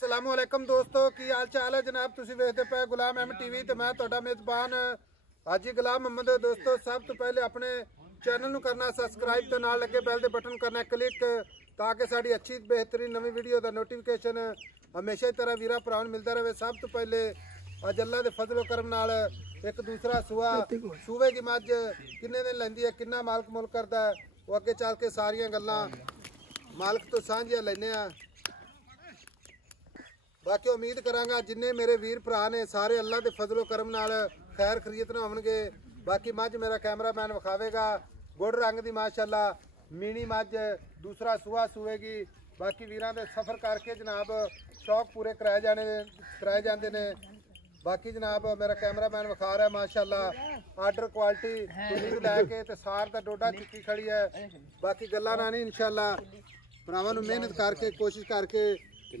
अस्सलामुअलैकुम दोस्तों की हाल चाल है जनाब। तुसी वेखदे पे गुलाम अहमद टीवी ते मैं तुहाडा मेजबान हाजी गुलाम मोहम्मद। दोस्तों सब तो पहले अपने चैनल नूं करना सब्सक्राइब ते नाल लगे बैल दे बटन करना क्लिक ताकि साडी अच्छी बेहतरीन नवी वीडियो दा नोटिफिकेशन हमेशा ही तरह वीरा भरा मिलता रहे। सब तो पहले अज अल्लाह दे फजलो करम नाल एक दूसरा सूबे की मझ किन्ने दिन लैंदी है, किन्ना मालक मुल करदा है, वो अगे चल के सारियां गल्लां मालक तो सांझियां लैने आ। बाकी उम्मीद करांगा जिन्ने मेरे वीर भरा ने सारे अल्लाह के फजलो करम नाल खैर खरीत ना होणगे। बाकी मझ मेरा कैमरामैन विखावेगा गुड़ रंग दी माशाअल्लाह मीनी मझ दूसरा सूआ सूएगी। बाकी वीरां दे सफर करके जनाब शौक पूरे कराए जाते ने। बाकी जनाब मेरा कैमरामैन विखा रहा है माशाअल्लाह आर्डर क्वालिटी लैके ते सार दा डोडा चुकी खड़ी है। बाकी गल्लां ना नहीं इंशाअल्लाह भरावां नूं मेहनत करके कोशिश करके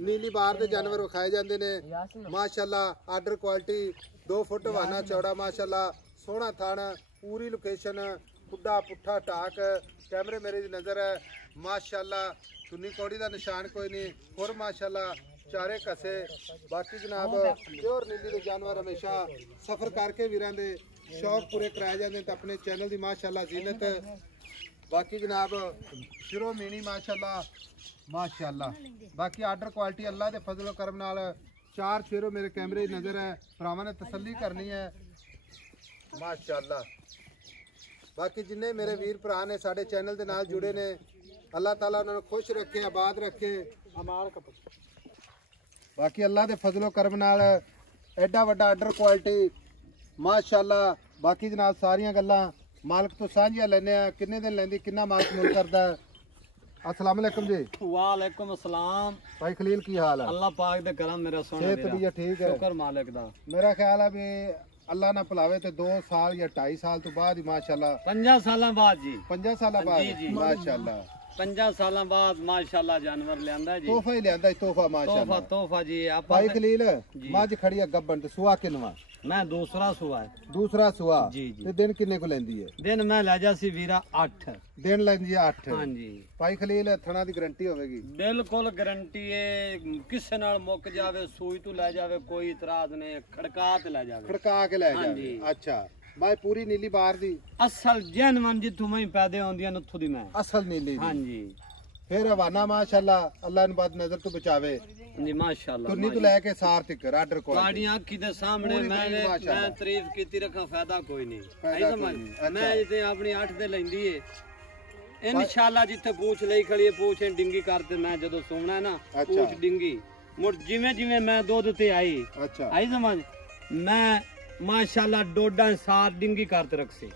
नीली बार के जानवर विखाए जाते हैं माशाअल्लाह। आर्डर क्वालिटी 2 फुट वाना चौड़ा माशाअल्लाह सोहना थण पूरी लोकेशन खुड्डा पुट्ठा टाक कैमरे मेरे दी नज़र है माशाअल्लाह। सुन्नी कौड़ी का निशान कोई नहीं और माशाअल्लाह चारे कसे। बाकी जनाब प्योर नीली के जानवर हमेशा सफर करके वीरां दे शौक पूरे कराए जाते हैं तो अपने चैनल की माशाअल्लाह जीनत। बाकी जनाब शिरो मीनी माशाअल्लाह माशाअल्लाह। बाकी आर्डर क्वालिटी अल्लाह के फजलो करम नाल 4 शेरों मेरे कैमरे की नज़र है, भरावां ने तसल्ली करनी है माशाअल्लाह। बाकी जिन्ने मेरे वीर भरा ने साडे चैनल के नाल जुड़े ने अल्लाह ताला उन्होंने खुश रखे आबाद रखे। बाकी अल्लाह के फजलो करम नाल एडा वड्डा आर्डर क्वालिटी माशाअल्लाह। बाकी जनाब सारियां गल्लां मालक तो सांझियां लैने आ किन्ने दिन लैंदी किन्ना मालक मुल करदा है। अस्सलाम वालेकुम जी। वालेकुम अस्सलाम भाई खलील की हाल है? अल्लाह पाक दे करम मेरा सोना सेहत भी ठीक है शुक्र मालिक दा। मेरा ख्याल है भी अल्लाह ना भुलावे ते 2 साल या 2.5 साल तो बाद ही माशाअल्लाह 50 साल बाद जी 50 साल बाद जी, जी। माशाअल्लाह 50 साल बाद माशाअल्लाह जानवर लियांदा जी। तोहफा ही लियांदा तोहफा माशाअल्लाह। तोहफा जी आप भाई खलील मझ खड़ी है गब्बन ते सुआ किनवा? मैं दूसरा सुआ है। दूसरा सुआ जी जी। ते दिन किन्ने को लेंदी है? दिन मैं ले जा सी वीरा 8 दिन लेंदी है 8। हां जी भाई खलील थना दी गारंटी होगी? बिल्कुल गारंटी है, किसे नाल मुक जावे सुई तो ले जावे कोई इतराज नहीं, खड़का ते ले जावे खड़का के ले जावे। अच्छा मैं पूरी नीली बार दी असल जैनवन जिथों मैं पैदा होंदियां उथों दी मैं असल नीली। हां जी फिर हवाना माशाअल्लाह अल्लाह ने बाद नजर तो बचावे जी माशाअल्लाह। तुन्नी तो लेके सार तक आर्डर को गाड़ियां अखी दे सामने मैं तारीफ कीती रखा फायदा कोई नहीं। मैं इते अपनी 8 दे लैंदी है इंशाअल्लाह जिथे पूछ लई खड़ी है पूछ डिंगी करते मैं जदों सोना है ना पूछ डिंगी मुड़ जिवें जिवें मैं दूध ते आई आई समझ मैं माशाअल्लाह डोडा सार डिंगी करते रखसी।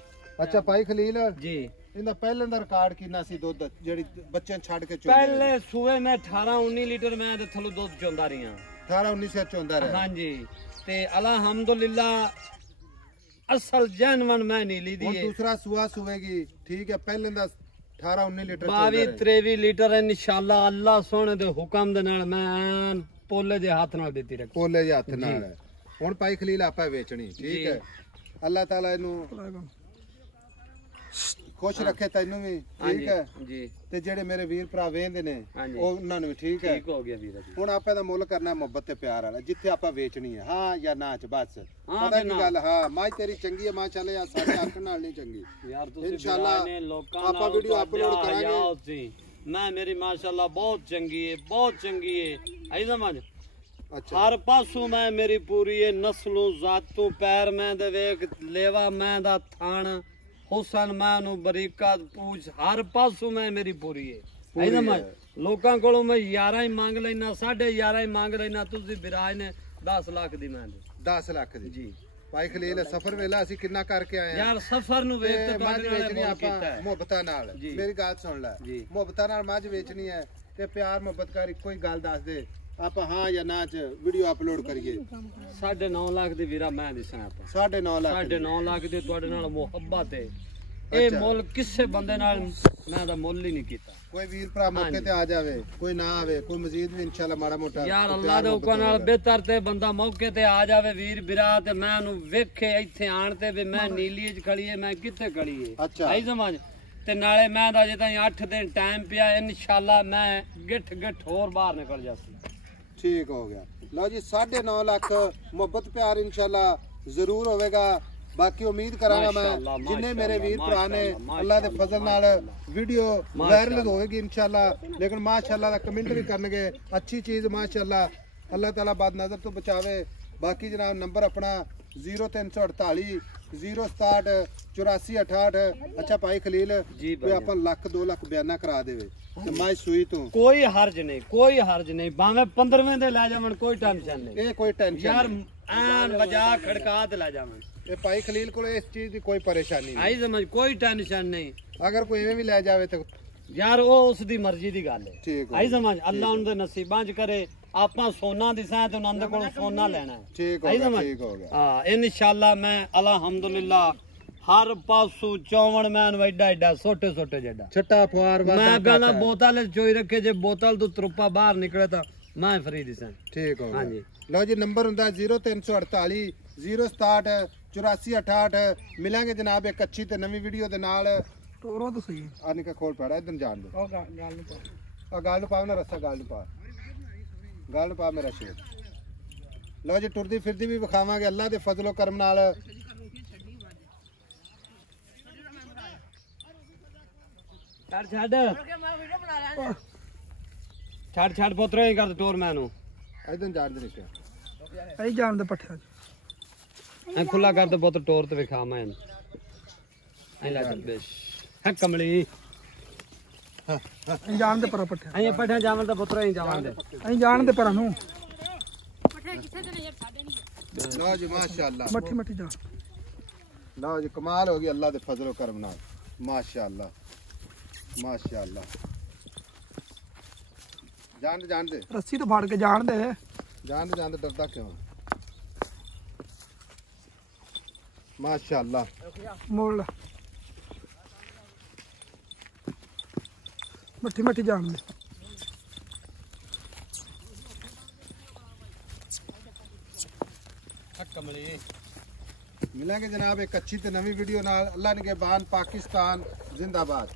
अच्छा भाई खलील जी इंदा पहले दा रिकॉर्ड कितना सी दुध जेड़ी बच्चे छड़ के चोंदे? पहले सुबह मैं 18-19 लीटर मैं ते थलो दूध चोंदा रही हां। 18-19 से चोंदा रहा? हां जी ते अल्हम्दुलिल्लाह असल जानवन मैं नीली दी है। दूसरा सुआ सुवेगी ठीक है पहले दा 18-19 लीटर 22-23 लीटर इंशाअल्लाह अल्लाह सोने दे हुक्म दे नाल मैं पोले दे हाथ नाल देती रख पोले दे हाथ नाल हुन भाई खलील आपा वेचनी ठीक है। अल्लाह ताला इनु खुश रखे तैनू भी ठीक है जी ते जेड़े मेरे वीर भरा वेंदे ने उन्हां नूं भी ठीक है। ठीक हो गया वीर जी। हुन आपे दा मुल करना मोहब्बत ते प्यार वाला जिथे आपा वेचनी है हां या ना च बस पता की गल। हां मां तेरी चंगी है माशाअल्लाह या साडे आखण नाल नहीं चंगी यार तुसी इंशाअल्लाह लोकां आपा वीडियो अपलोड करांगे। मैं मेरी माशाअल्लाह बहुत चंगी है आई समझ। अच्छा हर पासों मैं मेरी पूरी है नस्लों जातों पैर मैं दे वेख लेवा मैं दा थान हुसन मैं नु बरीकत पूछ हर पासों मैं मेरी पूरी है आई समझ। लोकां कोलों मैं 11 ही मांग लेना 11.5 ही मांग लेना तुसी विराज ने 10 लाख दी मैं 10 लाख दी जी। भाई खलील सफर वेला ਅਸੀਂ ਕਿੰਨਾ ਕਰਕੇ ਆਏ यार सफर नु वेख ते ਮੱਝ ਵੇਚਣੀ ਆਪਾਂ ਮੁਹੱਬਤਾਂ ਨਾਲ। ਮੇਰੀ ਗੱਲ ਸੁਣ ਲੈ ਮੁਹੱਬਤਾਂ ਨਾਲ ਮੱਝ ਵੇਚਣੀ ਹੈ ਤੇ ਪਿਆਰ ਮੁਹੱਬਤ ਕਰ ਇੱਕੋ ਹੀ ਗੱਲ ਦੱਸ ਦੇ आप हाँ या ना च वीडियो अपलोड करिए। 9.5 लाख दी वीरा मैं दिसना आप 9.5 लाख 9.5 लाख दी ਤੁਹਾਡੇ ਨਾਲ ਮੁਹੱਬਤ है ਇਹ ਮੁੱਲ ਕਿਸੇ ਬੰਦੇ ਨਾਲ ਮੈਂ ਦਾ ਮੁੱਲ ਹੀ ਨਹੀਂ ਕੀਤਾ। कोई वीर भरा मौके ते आ जावे कोई ना आवे कोई मजीद भी इंशाल्लाह माड़ा मोटा यार अल्लाह दे हुक्म नाल बेहतर ते बंदा मौके ते आ जावे वीर बिरा ते मैं नु वेखे ਇੱਥੇ ਆਣ ਤੇ ਵੀ मैं नीली च खड़ी है मैं किथे खड़ी है आई समझ ते नाले मैं दा जे ताईं 8 दिन टाइम पिया इंशाल्लाह मैं गिठ गिठ होर बाहर निकल जासी। ठीक हो गया। लो जी 9.5 लाख मुहब्बत प्यार इंशाल्लाह जरूर होवेगा। बाकी उम्मीद करांगा मैं जिन्ने मेरे वीर भरा ने अल्लाह दे फजल नाल वीडियो वायरल होएगी इंशाल्लाह। लेकिन माशाल्लाह दा कमेंट भी करनगे अच्छी चीज माशाल्लाह अल्लाह ताला बाद नजर तो बचावे। बाकी जनाब नंबर अपना 0348 067 8468। अच्छा भाई खलील कोई अपन लाख 2 लाख बयाना करा देवे ते माई सुई तू कोई हर्ज नहीं, कोई हर्ज नहीं, भावे 15वें दे ले जावन कोई टेंशन नहीं। ये कोई टेंशन यार आन बजा खड़का ते ले जावन। ये भाई खलील को इस चीज की कोई परेशानी नहीं। आई समझ कोई टेंशन नहीं। अगर कोई एवें भी ले जावे तो यार वो उसदी मर्जी दी गल है। ठीक आई समझ अल्लाह उन दे नसीबां च करे। ਆਪਾਂ ਸੋਨਾ ਦਿਸਾਂ ਤੇ ਉਹਨਾਂ ਦੇ ਕੋਲ ਸੋਨਾ ਲੈਣਾ ਹੈ। ठीक हो गया ठीक हो गया। ਹਾਂ ਇਨਸ਼ਾਅੱਲਾ ਮੈਂ ਅਲਹਮਦੁਲਿਲਾ ਹਰ ਪਾਸੋਂ ਚੌਵਣ ਮੈਂ ਐਡਾ ਐਡਾ ਛੋਟੇ ਛੋਟੇ ਜਿਹੜਾ ਛੱਟਾ ਫੁਆਰ ਮੈਂ ਪਹਿਲਾਂ ਬੋਤਲ ਚੋਈ ਰੱਖੇ ਜੇ ਬੋਤਲ ਤੋਂ ਤਰੁੱਪਾ ਬਾਹਰ ਨਿਕਲੇ ਤਾਂ ਮੈਂ ਫਰੀ ਦਿਸਾਂ। ठीक हो गया। ਹਾਂਜੀ ਲਓ ਜੀ ਨੰਬਰ ਹੁੰਦਾ 0348 067 8468। ਮਿਲਾਂਗੇ ਜਨਾਬ ਇੱਕ ਅੱਛੀ ਤੇ ਨਵੀਂ ਵੀਡੀਓ ਦੇ ਨਾਲ। ਤੋਰੋ ਤਾਂ ਸਹੀ ਆ ਨਿਕਾ ਖੋਲ ਪੜਾ ਇਧਰ ਜਾਣ ਦੇ। ਉਹ ਗੱਲ ਨੂੰ ਪਾ ਆ ਗੱਲ ਨੂੰ ਪਾਉ ਨਾ ਰੱਸਾ ਗੱਲ ਨੂੰ ਪਾ ਗੱਲ ਨੂੰ ਪਾ ਮੇਰਾ ਸ਼ੇਰ। ਲਓ ਜੀ ਟੁਰਦੀ ਫਿਰਦੀ ਵੀ ਵਿਖਾਵਾਂਗੇ ਅੱਲਾ ਦੇ ਫਜ਼ਲੋ ਕਰਮ ਨਾਲ। ਛੱਡ ਛੱਡ ਪੁੱਤਰ ਇਹ ਕਰ ਟੋਰ ਮੈਂ ਨੂੰ ਇਧਰ ਜਾਣ ਦੇ ਨਿਕਾ ਐ ਜਾਣ ਦੇ ਪੱਠਿਆਂ 'ਚ ਐ ਖੁੱਲਾ ਕਰ ਦੇ ਪੁੱਤਰ ਟੋਰ ਤੇ ਵਿਖਾ ਮੈਂ ਐ ਲੈ ਚੱਲ ਬੇਸ਼ ਹੈ ਕਮਲੀ ਐ ਜਾਣ ਦੇ ਪਰਾਂ ਪੱਠਿਆਂ ਐ ਪੱਠਾ ਜਾਵਣ ਦਾ ਪੁੱਤਰ ਐ ਜਾਵਣ ਦੇ ਐ ਜਾਣ ਦੇ ਪਰਾਂ ਨੂੰ ਲਓ ਜੀ ਮਾਸ਼ਾਅੱਲਾ ਮੱਠੀ ਮੱਠੀ ਜਾ। ਲਓ ਜੀ ਕਮਾਲ ਹੋ ਗਈ ਅੱਲਾ ਦੇ ਫਜ਼ਲੋ ਕਰਮ ਨਾਲ ਮਾਸ਼ਾਅੱਲਾ ਮਾਸ਼ਾਅੱਲਾ। ਜਾਣ ਦੇ ਰੱਸੀ ਤੋਂ ਫੜ ਕੇ ਜਾਣ ਦੇ ਜਾਣ ਦੇ ਡਰਦਾ ਕਿਉਂ ਮਾਸ਼ਾਅੱਲਾ। ਮੋੜ ਲਾ ਮੱਠੀ ਮੱਠੀ ਜਾਣ ਦੇ। ਕਮਲੀ मिलेंगे जनाब एक अच्छी तो नवी वीडियो नाल। अल्लाह निगहबान पाकिस्तान जिंदाबाद।